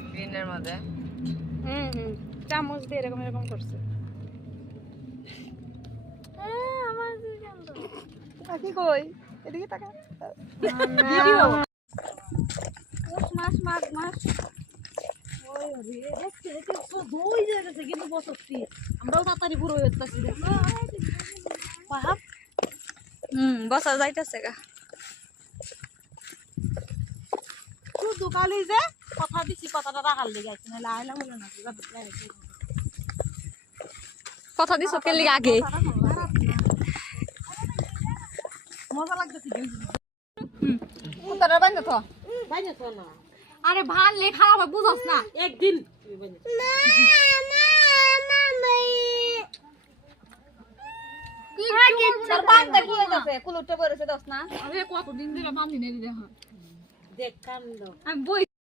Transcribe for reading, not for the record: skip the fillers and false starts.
স্ক্রিনের মধ্যে চামচ দিয়ে এরকম এরকম করছে। কি কই এদিকে তাকা। মাছ মাছ মাছ কিন্তু বসতি আমরাও তাড়াতাড়ি পুরো হইতাছি বসা যাইতেছে গা শুধু কালি যে কথা দিছি কথাটা রাখার লেগে আছে নাহলে আইলা বলে না কথা দিছ কে লিগে আগে মজা লাগতেছে কুতারা বাইন্দা তো না আরে ভাল লে খারাপ বুঝছস না একদিন তোর বান্দা কি হইতাছে কুলুটে পড়েছে দছ না আরে কতদিন ধরে বান্ধি নেই দেখা দেখ কান্দ আমি বই